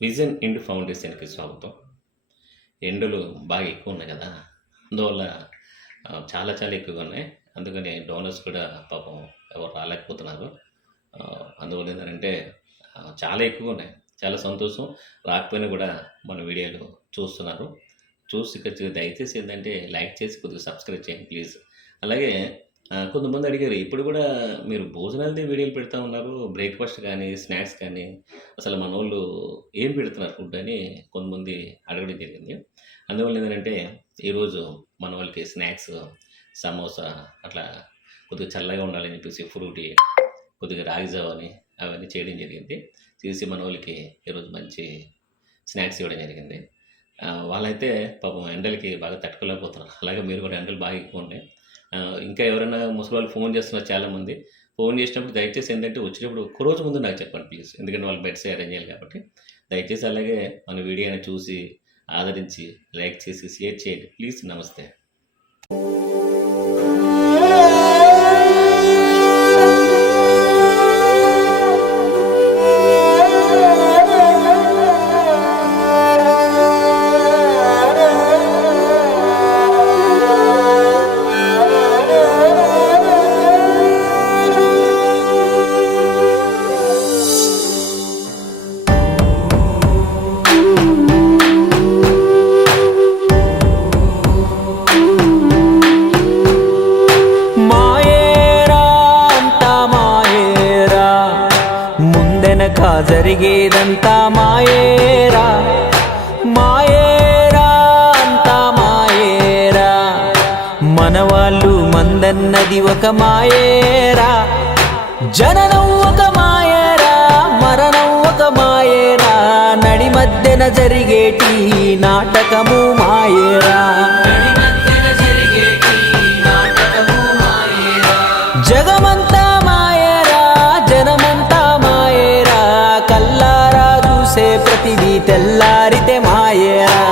Vision ఇండ్ ఫౌండేషన్‌కి స్వాగతం. ఎండలు బాగా ఎక్కువ ఉన్నాయి కదా! అందువల్ల చాలా చాలా ఎక్కువగా ఉన్నాయి. అందుకని డోనర్స్ కూడా పాపం ఎవరు రాలేకపోతున్నారు. అందువల్ల ఏంటంటే చాలా ఎక్కువగా ఉన్నాయి. చాలా సంతోషం. రాకపోయినా కూడా మన వీడియోలు చూస్తున్నారు. చూసి ఖచ్చితంగా దయచేసి ఏంటంటే లైక్ చేసి కొద్దిగా సబ్స్క్రైబ్ చేయండి ప్లీజ్. అలాగే కొంతమంది అడిగారు, ఇప్పుడు కూడా మీరు భోజనాలదే వీడియోలు పెడతా ఉన్నారు. బ్రేక్‌ఫాస్ట్ కానీ, స్నాక్స్ కానీ అసలు మనోళ్ళు ఏం పెడుతున్నారు ఫుడ్ అని కొంతమంది అడగడం జరిగింది. అందువల్ల ఏంటంటే ఈరోజు మన వాళ్ళకి స్నాక్స్ సమోసా అట్లా కొద్దిగా చల్లగా ఉండాలని చెప్పేసి ఫ్రూటీ, కొద్దిగా రాగి జావ అని అవన్నీ చేయడం జరిగింది. చేసి మన వాళ్ళకి ఈరోజు మంచి స్నాక్స్ ఇవ్వడం జరిగింది. వాళ్ళైతే పాపం ఎండలకి బాగా తట్టుకోలేకపోతున్నారు. అలాగే మీరు కూడా ఎండలు బాగా ఎక్కువ ఉన్నాయి. ఇంకా ఎవరైనా ముసలివాళ్ళు ఫోన్ చేస్తున్నారు చాలామంది. ఫోన్ చేసినప్పుడు దయచేసి ఏంటంటే వచ్చినప్పుడు ఒక్కరోజు ముందు నాకు చెప్పండి ప్లీజ్. ఎందుకంటే వాళ్ళు బెడ్స్ అరేంజ్ చేయాలి కాబట్టి. దయచేసి అలాగే మన వీడియోని చూసి ఆదరించి లైక్ చేసి షేర్ చేయండి ప్లీజ్. నమస్తే. జరిగేదంతా మాయేరా మాయేరా అంతా మాయేరా, మనవాళ్ళు మందన్నది ఒక మాయేరా, జననం ఒక మాయేరా మరణం ఒక మాయేరా, నడి మధ్యన జరిగేటి నాటకము మాయేరా, జగమంతా మాయేరా జనమంతా మాయేరా, కల్లారా చూసే ప్రతిదీ తెల్లారితే మాయేరా,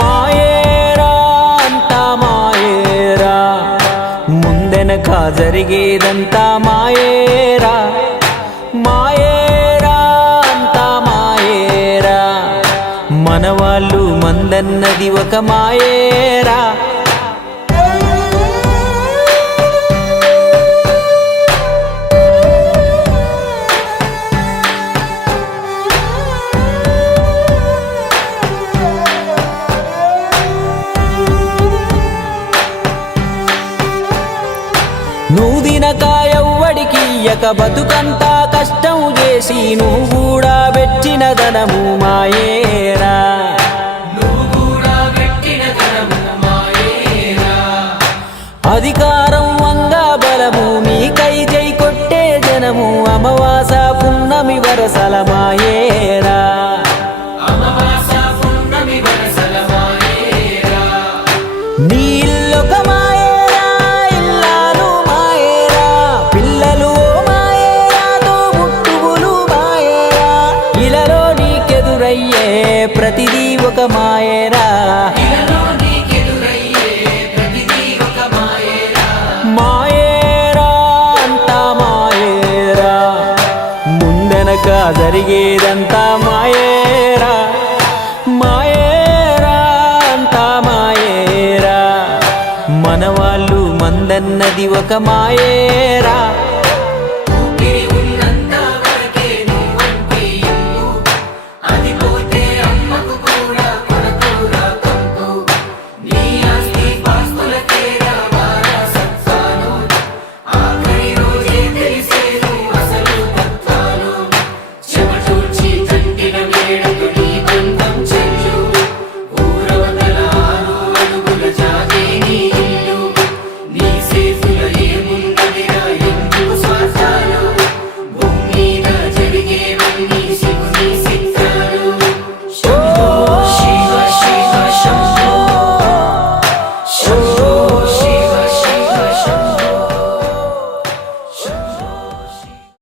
మాయేరా అంతా మాయేరా, ముందెనక జరిగేదంతా మాయేరా మాయేరా అంతా మాయేరా, మనవాళ్ళు మందన్నది ఒక మాయేరా. నువ్వు తినక ఎవ్వడికి ఇయ్యక బతుకంతా కష్టం చేసి నువ్వు కూడా పెట్టిన ధనము మాయేరా, అధికారం వంగా బలము నీకై జై కొట్టే జనము, అమావాస పున్నమి వరసల మాయేరా, నీ ఇల్లొక మాయేరా ఇల్లాలు మాయేరా, పిల్లలు మాయేరా తోబుట్టువులు మాయేరా, ఇలలో నీకెదురయ్యే ప్రతిదీ ఒక మాయేరా, మాయేరా అంతా మాయేరా, ముందెనక జరిగేదంతా మాయేరా మాయేరా అంతా మాయేరా, మనవాళ్ళు మందన్నది ఒక మాయేరా.